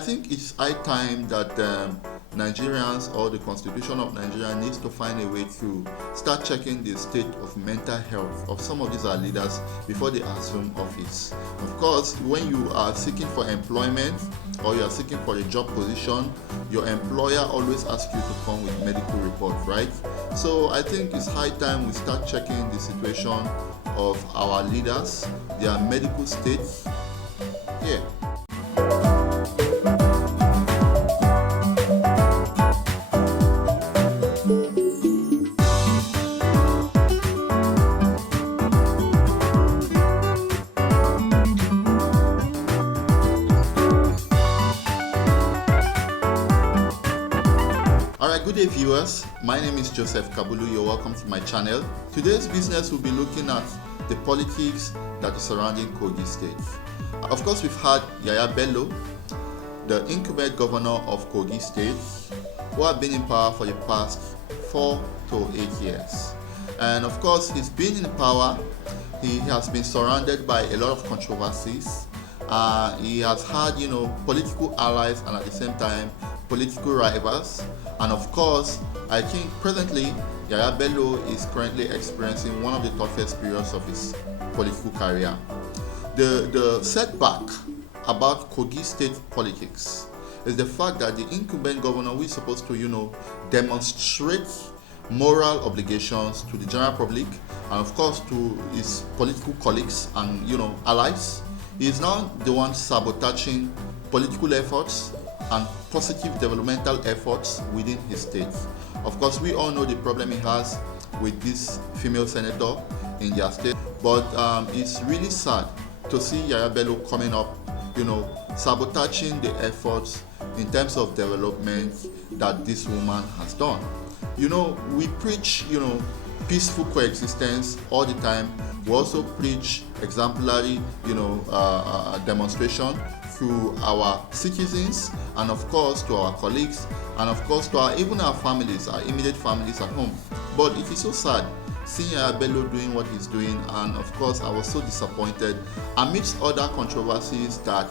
I think it's high time that Nigerians or the Constitution of Nigeria needs to find a way to start checking the state of mental health of some of these our leaders before they assume office. Of course, when you are seeking for employment or you are seeking for a job position, your employer always asks you to come with medical report, right? So I think it's high time we start checking the situation of our leaders, their medical state. Yeah. Alright, good day viewers. My name is Joseph Kabulu. You're welcome to my channel. Today's business will be looking at the politics that is surrounding Kogi State. Of course, we've had Yahaya Bello, the incumbent governor of Kogi State, who have been in power for the past 4 to 8 years. And of course, he's been in power. He has been surrounded by a lot of controversies. He has had, political allies and at the same time, political rivals. And of course, I think presently, Yahaya Bello is currently experiencing one of the toughest periods of his political career. The setback about Kogi State politics is the fact that the incumbent governor, who is supposed to, demonstrate moral obligations to the general public and of course to his political colleagues and, allies, he is now the one sabotaging political efforts and positive developmental efforts within his state. Of course, we all know the problem he has with this female senator in their state, but it's really sad to see Yahaya Bello coming up, sabotaging the efforts in terms of development that this woman has done. We preach, peaceful coexistence all the time. We also preach exemplary, demonstration to our citizens and of course to our colleagues and of course to even our families, our immediate families at home. But it is so sad seeing Yahaya Bello doing what he's doing, and of course I was so disappointed amidst other controversies that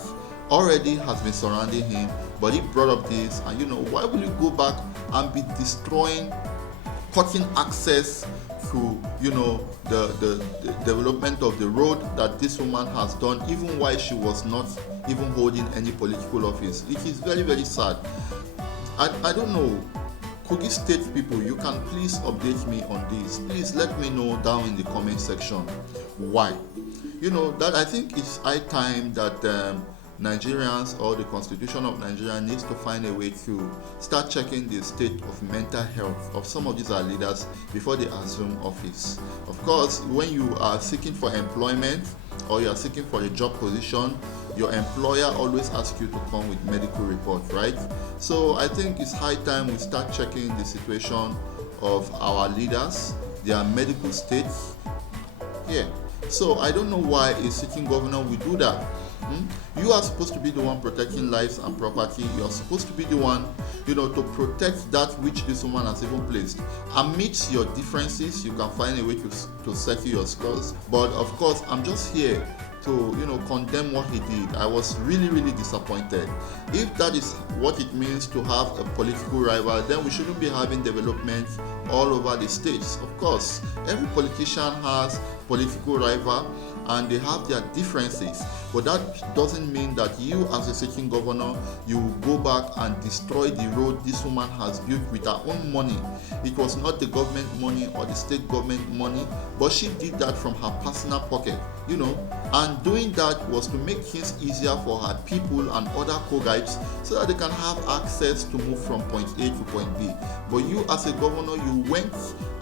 already has been surrounding him. But he brought up this, and why will you go back and be destroying, cutting access to the development of the road that this woman has done even while she was not even holding any political office? It is very, very sad. I don't know, Kogi State people, you can please update me on this. Please let me know down in the comment section why. That I think it's high time that Nigerians or the Constitution of Nigeria needs to find a way to start checking the state of mental health of some of these our leaders before they assume office. Of course, when you are seeking for employment or you are seeking for a job position, your employer always asks you to come with medical report, right? So I think it's high time we start checking the situation of our leaders, their medical states. Yeah. So I don't know why a sitting governor will do that. You are supposed to be the one protecting lives and property. You are supposed to be the one, to protect that which this woman has even placed. Amidst your differences, you can find a way to settle your scores. But of course, I'm just here to, condemn what he did. I was really, really disappointed. If that is what it means to have a political rival, then we shouldn't be having development all over the states. Of course, every politician has political rival and they have their differences, but that doesn't mean that you as a sitting governor, you will go back and destroy the road this woman has built with her own money. It was not the government money or the state government money, but she did that from her personal pocket, and doing that was to make things easier for her people and other Kogites so that they can have access to move from point A to point B. But you as a governor, you went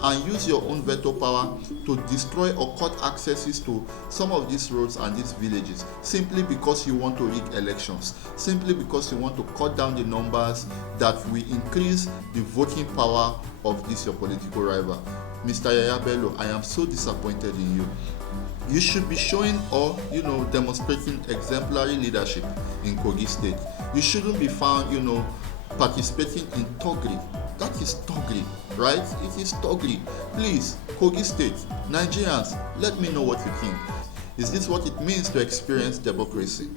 and used your own veto power to destroy or cut accesses to some of these roads and these villages simply because you want to rig elections, simply because you want to cut down the numbers that will increase the voting power of this your political rival. Mr. Yahaya Bello, I am so disappointed in you. You should be showing or demonstrating exemplary leadership in Kogi State. You shouldn't be found participating in thuggery. That is thuggery, right? It is thuggery. Please, Kogi State, Nigerians, let me know what you think. Is this what it means to experience democracy,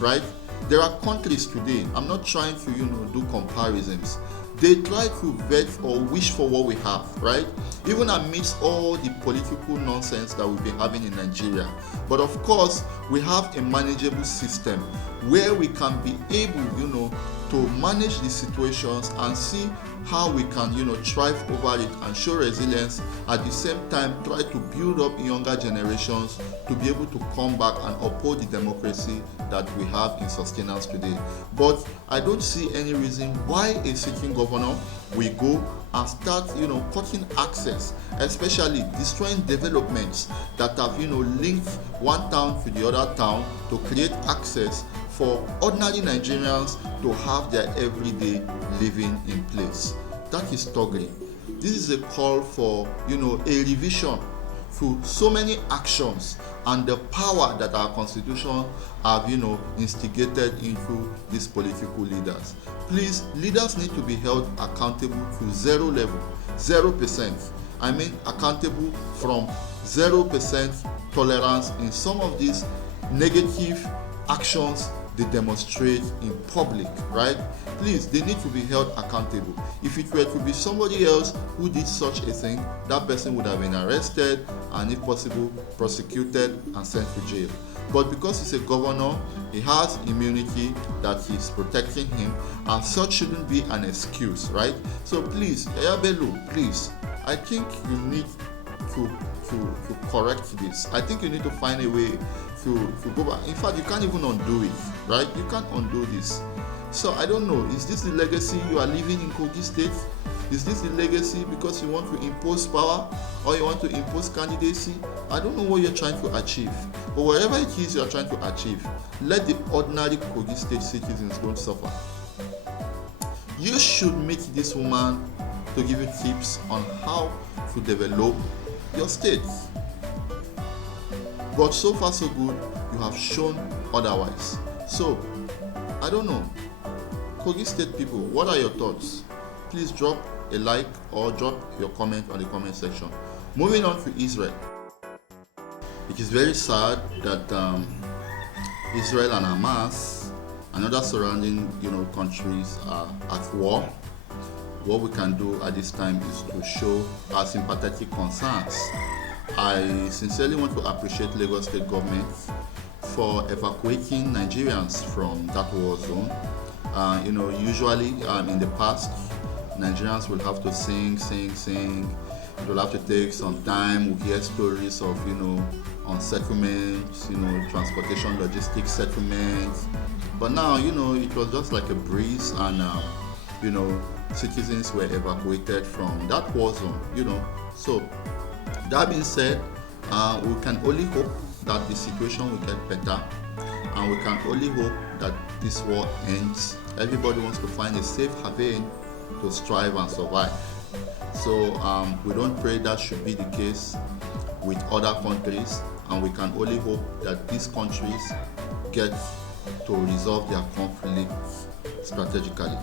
right? There are countries today, I'm not trying to, do comparisons. They try to vet or wish for what we have, right? Even amidst all the political nonsense that we've been having in Nigeria. But of course, we have a manageable system where we can be able, to manage the situations and see how we can, thrive over it and show resilience. At the same time, try to build up younger generations to be able to come back and uphold the democracy that we have in sustenance today. But I don't see any reason why a sitting governor will go and start, cutting access, especially destroying developments that have, linked one town to the other town to create access for ordinary Nigerians to have their everyday living in place. That is thuggery. This is a call for, a revision to so many actions and the power that our constitution have, instigated into these political leaders. Please, leaders need to be held accountable to zero level, 0%. I mean accountable from 0% tolerance in some of these negative actions they demonstrate in public, right? Please, they need to be held accountable. If it were to be somebody else who did such a thing, that person would have been arrested and, if possible, prosecuted and sent to jail. But because he's a governor, he has immunity that is protecting him, and such shouldn't be an excuse, right? So please, Yahaya Bello, please, I think you need to correct this. I think you need to find a way to go back. In fact, you can't even undo it, right? You can't undo this. So I don't know, is this the legacy you are living in Kogi State? Is this the legacy because you want to impose power or you want to impose candidacy? I don't know what you're trying to achieve. But whatever it is you're trying to achieve, let the ordinary Kogi State citizens don't suffer. You should meet this woman to give you tips on how to develop your state. But so far so good, you have shown otherwise. So, I don't know. Kogi State people, what are your thoughts? Please drop a like or drop your comment on the comment section. Moving on to Israel. It is very sad that Israel and Hamas and other surrounding countries are at war. What we can do at this time is to show our sympathetic concerns. I sincerely want to appreciate Lagos State government for evacuating Nigerians from that war zone. Usually in the past, Nigerians will have to sing. It will have to take some time. We hear stories of, on settlements, transportation, logistics settlements. But now, it was just like a breeze and, citizens were evacuated from that war zone, So, that being said, we can only hope that the situation will get better, and we can only hope that this war ends. Everybody wants to find a safe haven to strive and survive. So we don't pray that should be the case with other countries, and we can only hope that these countries get to resolve their conflict strategically.